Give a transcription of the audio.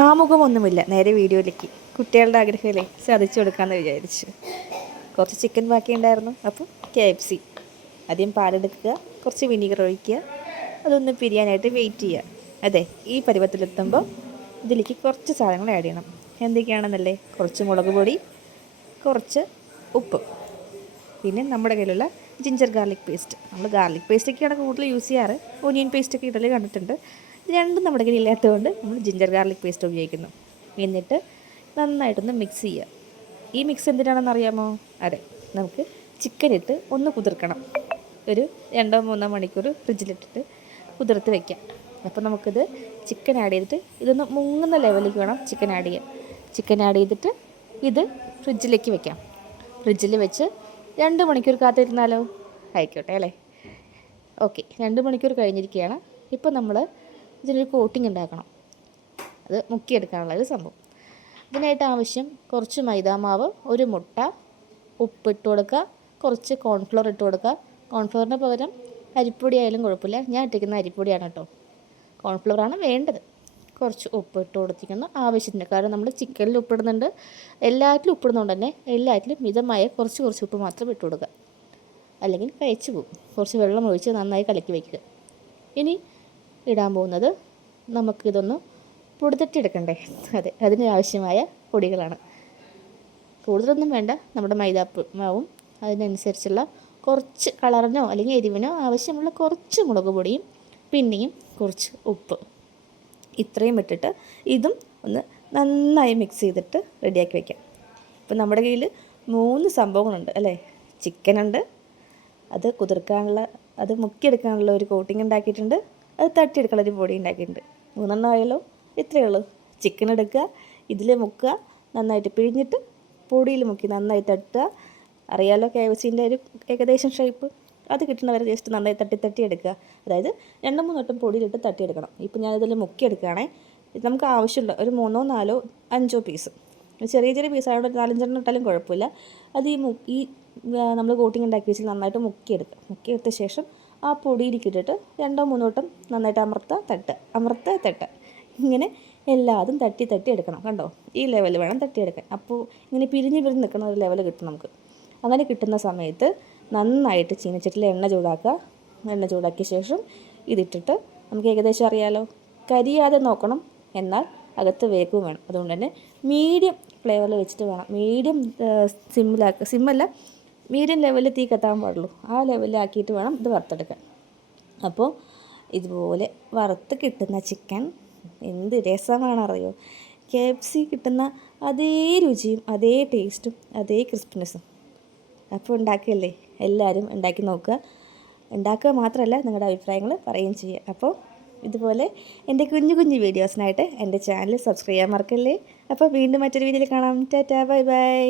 ആമുഖമൊന്നുമില്ല, നേരെ വീഡിയോയിലേക്ക്. കുട്ടികളുടെ ആഗ്രഹമല്ലേ സാധിച്ചു കൊടുക്കാമെന്ന് വിചാരിച്ചു. കുറച്ച് ചിക്കൻ ബാക്കി ഉണ്ടായിരുന്നു, അപ്പോൾ KFC. ആദ്യം പാലെടുക്കുക, കുറച്ച് വിനീഗർ ഒഴിക്കുക, അതൊന്ന് പിരിയാനായിട്ട് വെയിറ്റ് ചെയ്യുക. അതെ, ഈ പരുവത്തിലെത്തുമ്പോൾ ഇതിലേക്ക് കുറച്ച് സാധനങ്ങൾ ആഡ് ചെയ്യണം. എന്തൊക്കെയാണെന്നല്ലേ? കുറച്ച് മുളക് പൊടി, കുറച്ച് ഉപ്പ്, പിന്നെ നമ്മുടെ കയ്യിലുള്ള ജിഞ്ചർ ഗാർലിക് പേസ്റ്റ്. നമ്മൾ ഗാർലിക് പേസ്റ്റൊക്കെയാണ് കൂടുതൽ യൂസ് ചെയ്യാറ്. ഒനിയൻ പേസ്റ്റൊക്കെ ഇടൽ കണ്ടിട്ടുണ്ട്. ഇത് രണ്ടും നമ്മുടെ കയ്യിൽ ഇല്ലാത്തതുകൊണ്ട് നമ്മൾ ജിഞ്ചർ ഗാർലിക് പേസ്റ്റ് ഉപയോഗിക്കുന്നു. എന്നിട്ട് നന്നായിട്ടൊന്ന് മിക്സ് ചെയ്യുക. ഈ മിക്സ് എന്തിനാണെന്ന് അറിയാമോ? അതെ, നമുക്ക് ചിക്കനിട്ട് ഒന്ന് കുതിർക്കണം. ഒരു 2-3 മണിക്കൂർ ഫ്രിഡ്ജിലിട്ടിട്ട് കുതിർത്ത് വയ്ക്കാം. അപ്പോൾ നമുക്കിത് ചിക്കൻ ആഡ് ചെയ്തിട്ട് ഇതൊന്ന് മുങ്ങുന്ന ലെവലിലേക്ക് വേണം ചിക്കൻ ആഡ് ചെയ്യാൻ. ചിക്കൻ ആഡ് ചെയ്തിട്ട് ഇത് ഫ്രിഡ്ജിലേക്ക് വെക്കാം. ഫ്രിഡ്ജിൽ വെച്ച് 2 മണിക്കൂർ കാത്തിരുന്നാലോ? ആയിക്കോട്ടെ അല്ലേ? ഓക്കെ, 2 മണിക്കൂർ കഴിഞ്ഞിരിക്കുകയാണ്. ഇപ്പോൾ നമ്മൾ ഇതിനൊരു കോട്ടിംഗ് ഉണ്ടാക്കണം. അത് മുക്കിയെടുക്കാനുള്ള ഒരു സംഭവം. ഇതിനായിട്ട് ആവശ്യം കുറച്ച് മൈദാമാവ്, ഒരു മുട്ട, ഉപ്പിട്ട് കൊടുക്കുക, കുറച്ച് കോൺഫ്ലോർ ഇട്ട് കൊടുക്കുക. കോൺഫ്ലോറിന് പകരം അരിപ്പൊടി ആയാലും കുഴപ്പമില്ല. ഞാൻ ഇട്ടിരിക്കുന്ന അരിപ്പൊടിയാണ് കേട്ടോ. കോൺഫ്ലോറാണ് വേണ്ടത്. കുറച്ച് ഉപ്പ് ഇട്ട് കൊടുത്തിരിക്കുന്നു ആവശ്യത്തിന്. കാരണം നമ്മൾ ചിക്കനിൽ ഉപ്പിടുന്നുണ്ട്, എല്ലാറ്റിലും ഉപ്പിടുന്നതുകൊണ്ട് തന്നെ എല്ലാറ്റിലും മിതമായ കുറച്ച് ഉപ്പ് മാത്രം ഇട്ട് കൊടുക്കുക, അല്ലെങ്കിൽ കഴിച്ചു പോകും. കുറച്ച് വെള്ളം ഒഴിച്ച് നന്നായി കലക്കി വയ്ക്കുക. ഇനി ഇടാൻ പോകുന്നത് നമുക്കിതൊന്ന് പൊടിതട്ടിയെടുക്കണ്ടേ? അതെ, അതിന് ആവശ്യമായ പൊടികളാണ്. കൂടുതലൊന്നും വേണ്ട. നമ്മുടെ മാവും അതിനനുസരിച്ചുള്ള കുറച്ച് കളറിനോ അല്ലെങ്കിൽ എരിവിനോ ആവശ്യമുള്ള കുറച്ച് മുളക് പൊടിയും പിന്നെയും കുറച്ച് ഉപ്പ്, ഇത്രയും ഇട്ടിട്ട് ഇതും ഒന്ന് നന്നായി മിക്സ് ചെയ്തിട്ട് റെഡിയാക്കി വയ്ക്കാം. ഇപ്പം നമ്മുടെ കയ്യിൽ 3 സംഭവങ്ങളുണ്ട് അല്ലേ? ചിക്കനുണ്ട്, അത് കുതിർക്കാനുള്ള, അത് മുക്കിയെടുക്കാനുള്ള ഒരു കോട്ടിങ് ഉണ്ടാക്കിയിട്ടുണ്ട്, അത് തട്ടിയെടുക്കാനുള്ള ഒരു പൊടി ഉണ്ടാക്കിയിട്ടുണ്ട്. 3 ആയല്ലോ. ഇത്രയേ ഉള്ളൂ. ചിക്കൻ എടുക്കുക, ഇതിൽ മുക്കുക, നന്നായിട്ട് പിഴിഞ്ഞിട്ട് പൊടിയിൽ മുക്കി നന്നായി തട്ടുക. അറിയാലോ KFCൻ്റെ ഒരു ഏകദേശം ഷേപ്പ്, അത് കിട്ടുന്നവരെ ജസ്റ്റ് നന്നായി തട്ടി എടുക്കുക. അതായത് 2-3 വട്ടം പൊടിയിലിട്ട് തട്ടിയെടുക്കണം. ഇപ്പം ഞാനിതിൽ മുക്കിയെടുക്കുകയാണേ. ഇത് നമുക്ക് ആവശ്യമുള്ള ഒരു 3, 4, 5 പീസ്, ചെറിയ പീസായതുകൊണ്ട് 4-5 ഇട്ടാലും കുഴപ്പമില്ല. അത് ഈ നമ്മൾ കോട്ടിങ് ഉണ്ടാക്കി വെച്ച് നന്നായിട്ട് മുക്കിയെടുക്കുക. മുക്കിയെടുത്ത ശേഷം ആ പൊടിയിലേക്ക് ഇട്ടിട്ട് 2-3 വട്ടം നന്നായിട്ട് അമർത്തുക, തട്ടുക. ഇങ്ങനെ എല്ലാതും തട്ടി എടുക്കണം. കണ്ടോ? ഈ ലെവൽ വേണം തട്ടിയെടുക്കാൻ. അപ്പോൾ ഇങ്ങനെ പിരിഞ്ഞ് നിൽക്കുന്ന ഒരു ലെവൽ കിട്ടും നമുക്ക്. അങ്ങനെ കിട്ടുന്ന സമയത്ത് നന്നായിട്ട് ചീനച്ചട്ടിയിൽ എണ്ണ ചൂടാക്കിയ ശേഷം ഇതിട്ടിട്ട് നമുക്ക് ഏകദേശം അറിയാലോ, കരിയാതെ നോക്കണം, എന്നാൽ അകത്ത് വേഗവും വേണം. അതുകൊണ്ട് തന്നെ മീഡിയം ഫ്ലേവറിൽ വെച്ചിട്ട് വേണം. സിമ്മല്ല, മീഡിയം ലെവലിൽ തീ കത്താൻ പാടുള്ളൂ. ആ ലെവലിലാക്കിയിട്ട് വേണം ഇത് വറുത്തെടുക്കാൻ. അപ്പോൾ ഇതുപോലെ വറുത്ത് കിട്ടുന്ന ചിക്കൻ എന്ത് രസമാണെന്നറിയോ? KFC കിട്ടുന്ന അതേ രുചിയും അതേ ടേസ്റ്റും അതേ ക്രിസ്പിനെസ്സും. അപ്പോൾ ഉണ്ടാക്കുകയല്ലേ? എല്ലാവരും ഉണ്ടാക്കി നോക്കുക. ഉണ്ടാക്കുക മാത്രമല്ല, നിങ്ങളുടെ അഭിപ്രായങ്ങൾ പറയുകയും ചെയ്യുക. അപ്പോൾ ഇതുപോലെ എൻ്റെ കുഞ്ഞു വീഡിയോസിനായിട്ട് എൻ്റെ ചാനൽ സബ്സ്ക്രൈബ് ചെയ്യാൻ മറക്കല്ലേ. അപ്പോൾ വീണ്ടും മറ്റൊരു വീഡിയോയിൽ കാണാം. Tata, bye bye.